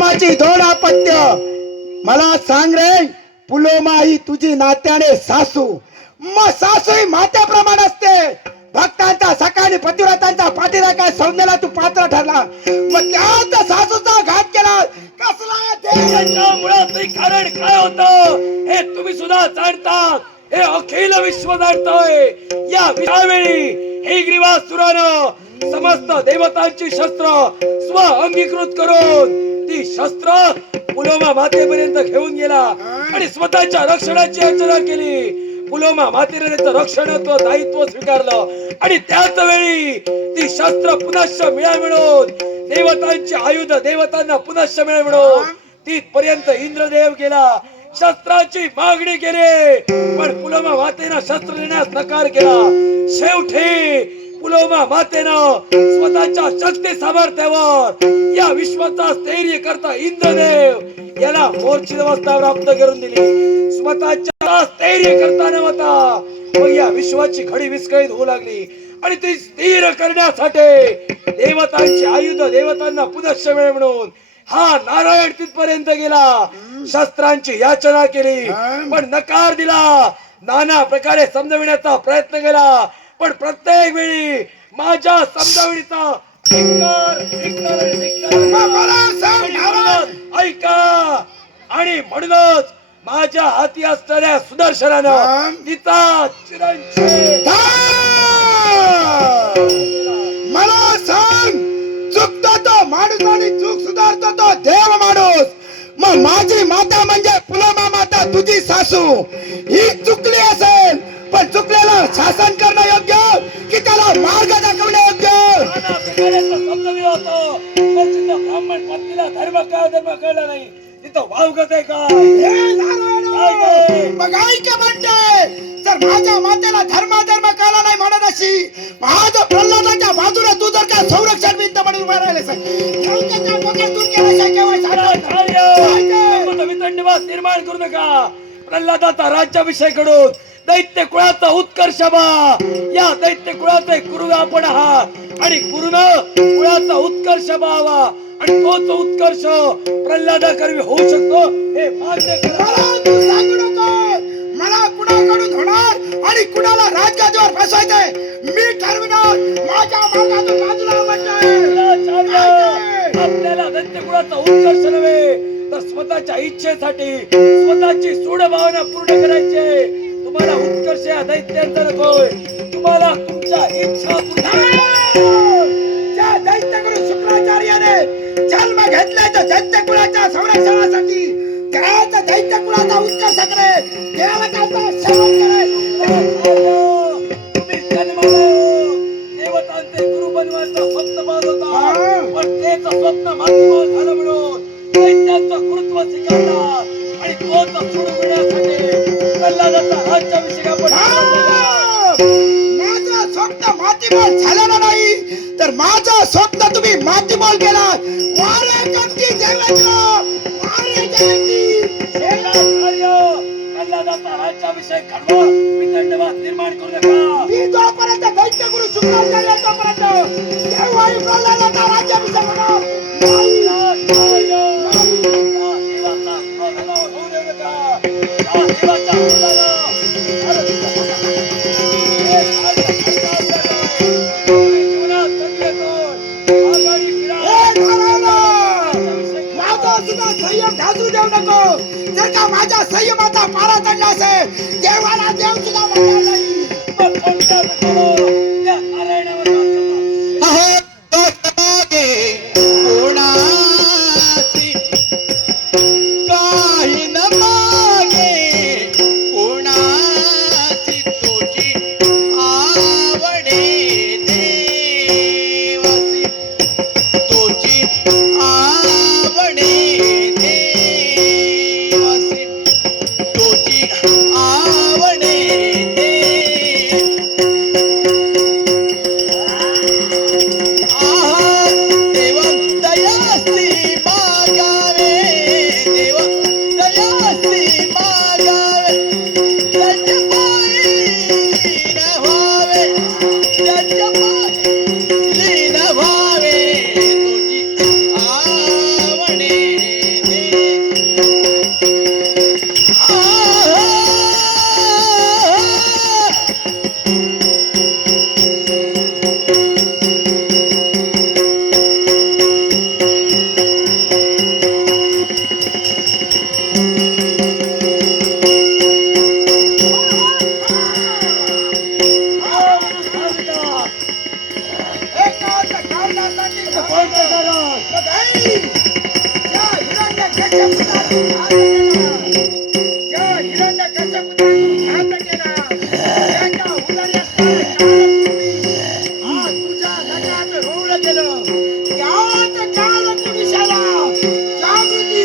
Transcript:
पुलोमाची दोन अपत्य. मला सांग रे, पुलोमा ही तुझी नात्याने सासू, मग सासू ही मात्याप्रमाणे असते. भक्तांचा सकाळी पतिव्रतांचा पाठीराखा सौंदर्याला तू पात्र ठरला, मग त्यात सासूचा घात केला. कसला त्याच्या मुळात कारण काय होतं हे तुम्ही सुद्धा जाणतात. हे अखिल विश्व जाणतोय. या विषयावेळी हे ग्रीवासुरानं समस्त देवतांची शस्त्र स्व अंगीकृत करून ती शस्त्र पुलोमा मातेपर्यंत घेऊन गेला आणि स्वतःच्या रक्षणाची याचना केली. पुलोमा मातेने त्याचं रक्षणत्व दायित्व स्वीकारलं आणि त्याच वेळी ती शस्त्र पुनश्च मिळवून देवतांची आयुध देवतांना पुनश्च मिळवून तिथपर्यंत इंद्रदेव गेला. शस्त्राची मागणी केली, पण पुलोमा मातेनं शस्त्र देण्यास नकार केला. शेवटी पुलोमा मातेनं स्वतःच्या शक्ती सामर्थ्यावर या विश्वाचा स्थैर्य करता इंद्रदेव याला मोर्चित अवस्था प्राप्त करून दिली. स्वतःच्या स्थैर्य करता नव्हता, मग या विश्वाची खडी विस्कळीत होऊ लागली आणि ती स्थिर करण्यासाठी देवतांची आयुध देवतांना पुनश्च मिळे म्हणून हा नारायण तिथपर्यंत गेला. शस्त्रांची याचना केली पण नकार दिला. नाना प्रकारे समजविण्याचा प्रयत्न केला, पण प्रत्येक वेळी माझ्या समजावणीचा ऐका. आणि म्हणूनच माझ्या हाती असणाऱ्या सुदर्शनानं तिचा चिरंजीव. मला सांग, चुकतो तो माणूस आणि चूक सुधारतो तो देव माणूस. मग माझी माता म्हणजे पुलोमा माता तुझी सासू ही चुकली असेल, पण चुकलेला शासन करणं योग्य की त्याला मार्ग दाखवणे योग्य? ब्राह्मण पत्नीला धर्म कळला नाही, तिथं वावगत आहे का? मग ऐक म्हणते, जर माझ्या मातेला धर्म कळला नाही म्हणत अशी माझ्या प्रल्हादाच्या बाजूला तू जर का संरक्षण भिंत म्हणून उभा राहिलेस, निर्माण करू नका. प्रल्हादाचा राज्याभिषेक घडून दैत्य कुळाचा उत्कर्ष बा. या दैत्य कुळाचे गुरु आपण आहात आणि गुरुनं कुळाचा उत्कर्ष बावा आणि तोच उत्कर्ष प्रल्हादाकरवी होऊ शकतो हे मान्य करा. तू सांगू नको मला कुणाकडून होणार आणि कुणाला राजगादीवर बसवायचंय. मी ठरविणार. माझ्या मार्गातून बाजूला आपल्याला दैत्य कुळाचा उत्कर्ष नव्हे तर स्वतःच्या इच्छेसाठी स्वतःची सूड भावना पूर्ण करायचे. तुम्हाला उत्कर्ष या दैत्यांचा नकोय, तुम्हाला तुमच्या इच्छा ज्या दैत्यगुरु शुक्राचार्याने जन्म घेतलाय दैत्य कुळाच्या संरक्षणासाठी, त्याच दैत्य कुळाचा उत्कर्ष करे, देवतांचा सेवन करे. तुम्ही जन्माला देवतांचे गुरु बनवायचं स्वप्न पाहत होता, पण तेच स्वप्न मातीमोल झालं म्हणून दैत्यांचं गुरुत्व स्वीकारला आणि तोच सोडून मिळण्यासाठी प्रल्हादाचा राज्याभिषेक आपण. माझं स्वप्न मातीमोल झालेलं नाही तर माझं स्वप्न तुम्ही मातीमोल केला. वारे कमती देवेंद्र, वारे जयंती. प्रल्हादाचा राज्याभिषेक घडवा, विदंडवाद निर्माण करू नका. मी जोपर्यंत दैत्यगुरु शुक्राचार्य तोपर्यंत देववायू प्रल्हादाचा राज्याभिषेक होणार. संयम ढासू देऊ नको. जर का माझ्या संयमाचा पारा चढला असेल देवाला देव सुद्धा म्हणणार नाही. कश्यपुताने घात केला. ज्या हिरण्यकश्यपुताने घात केला, त्याच्या उदरात कालकुटी आज तुझ्या नखात रोवलं गेलं. त्यात कालकुटीशाला जागृती